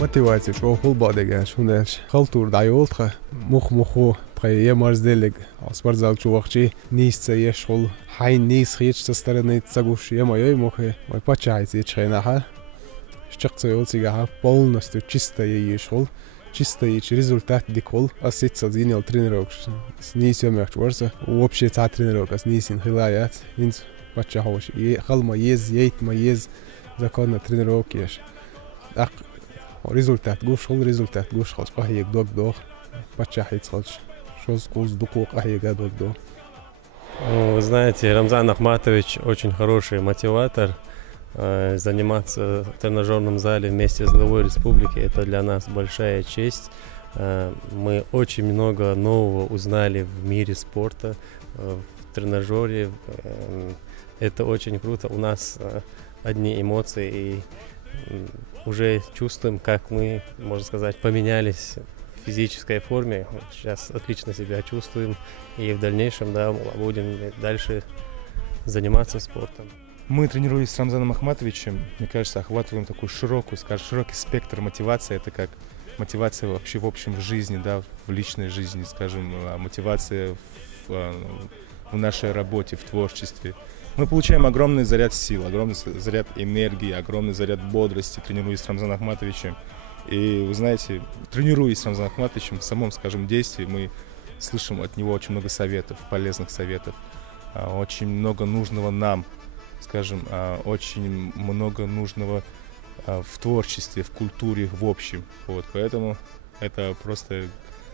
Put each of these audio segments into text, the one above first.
мотивация, что холбадега, что наш халтур дайолтха, муху, я марзделег, спортзал чувахчи, нисца ешхол, хай нис хич со стороны цагуш, я моей мухе, мой почайцы чхенаха, щекцейлцигаха, полностью чистая ешхол, чистый результат дикол, а ситца занял тренировок, снисем я чворса, вообще ца тренировка, снисин хилаят, инс почахош, и халма ез, ейтма ез, законно тренировки еш. результат гуш холш ахиек дог почахит холш шоз куз дукук ахиега дог. Вы знаете, Рамзан Ахматович очень хороший мотиватор. Заниматься в тренажерном зале вместе с главой республики — это для нас большая честь. Мы очень много нового узнали в мире спорта, в тренажере. Это очень круто. У нас одни эмоции, и уже чувствуем, как мы, можно сказать, поменялись в физической форме. Сейчас отлично себя чувствуем, и в дальнейшем, да, будем дальше заниматься спортом. Мы, тренируясь с Рамзаном Ахматовичем, мне кажется, охватываем такой широкий спектр мотивации. Это как мотивация вообще в общем в жизни, да, в личной жизни, скажем, мотивация в нашей работе, в творчестве. Мы получаем огромный заряд сил, огромный заряд энергии, огромный заряд бодрости, тренируясь с Рамзаном Ахматовичем. И вы знаете, тренируясь с Рамзаном Ахматовичем, в самом, скажем, действии мы слышим от него очень много советов, полезных советов, очень много нужного нам, скажем, очень много нужного в творчестве, в культуре, в общем. Вот, поэтому это просто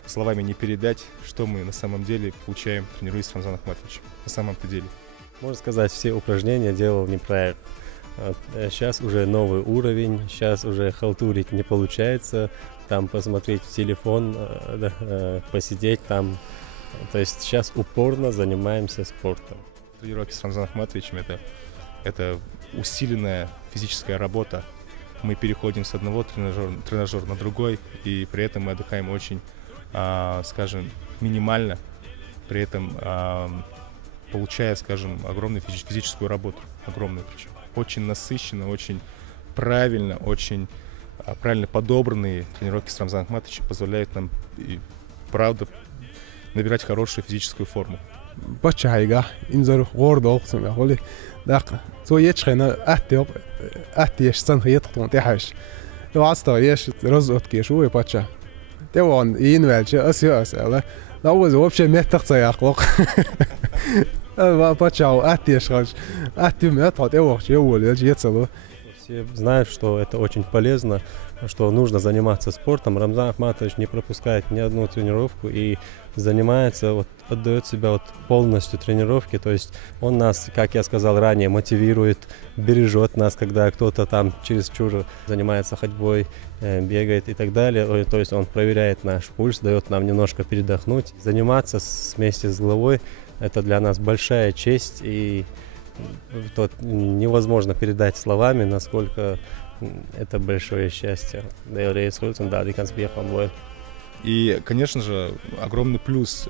словами не передать, что мы на самом деле получаем, тренируясь с Рамзаном Ахматовичем, на самом-то деле. Можно сказать, все упражнения делал неправильно. Сейчас уже новый уровень, сейчас уже халтурить не получается, там посмотреть в телефон, посидеть там. То есть сейчас упорно занимаемся спортом. Тренировки с Рамзаном Ахматовичем это усиленная физическая работа. Мы переходим с одного тренажера на другой, и при этом мы отдыхаем очень, скажем, минимально, при этом получая, скажем, огромную физическую работу, огромную причем. Очень насыщенно, очень правильно подобранные тренировки с Рамзаном Ахматовичем позволяют нам, и правда, набирать хорошую физическую форму. Почайга, инзор гордо оксунга, холи, дак, so jetschena еш сан хиетхтон тяхаш. Ласта еш разотки шуе пача. Тевон инвелче асясала. Да вообще метахца яхлок. Пачау еш хаш. Метат евох еволе jetсало. Все знают, что это очень полезно, что нужно заниматься спортом. Рамзан Ахматович не пропускает ни одну тренировку и занимается, отдает себя полностью тренировке. То есть он нас, как я сказал ранее, мотивирует, бережет нас, когда кто-то там чересчур занимается ходьбой, бегает и так далее. То есть он проверяет наш пульс, дает нам немножко передохнуть. Заниматься вместе с главой — это для нас большая честь, и невозможно передать словами, насколько это большое счастье. И, конечно же, огромный плюс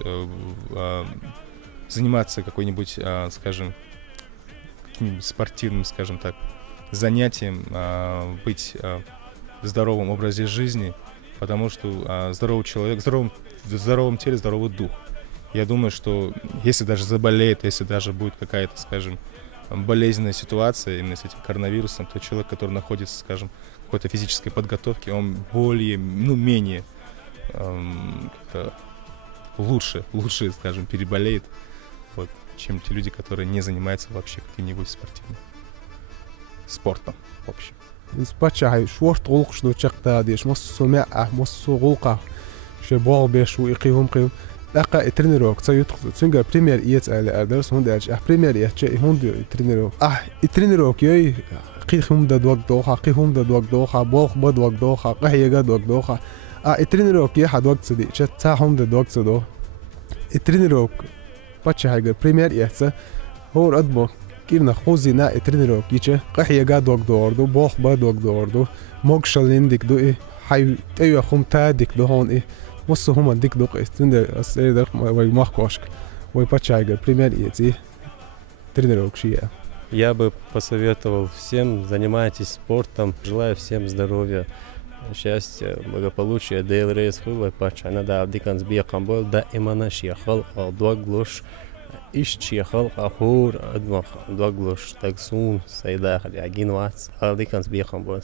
заниматься какой-нибудь, скажем, каким-нибудь спортивным, скажем так, занятием, быть в здоровом образе жизни, потому что здоровый человек, в здоровом теле здоровый дух. Я думаю, что если даже заболеет, если даже будет какая-то, скажем, болезненная ситуация именно с этим коронавирусом, то человек, который находится, скажем, в какой-то физической подготовке, он менее лучше, скажем, переболеет, чем те люди, которые не занимаются вообще каким-нибудь спортом, в общем. Спачай, шворт голк, что чакта деш, моссумя, моссуголка, шебол бешу, икивум кив. Дакка тренировок, цунга премьер иец аль сондерч, премьер иец хонд тренировок. Тренировок ёй қихум да дуак доха, бох ба дуак доха, қахига дуак доха. Тренировок я хадуак цди, ца хом да дуак цдо. Тренировок пачайга премьер иец хор адбо кирна хозина тренировок иче қахига дуак доорду, бох ба дуак доорду, могшалиндик ду хай тёя хум тадик дохон Моссу хума дик дук истинде асэдах вай махкошк вай пачайга премьер иец тренировок шия. Я бы посоветовал всем: занимайтесь спортом, желаю всем здоровья. счастья, благополучия, дейлрейс хулай пачана да абдиканс биякамбол да имана шиахал алдваглуш иш шиахал ахур адмах адваглуш таксун сайдах агинвац абдиканс биякамбол.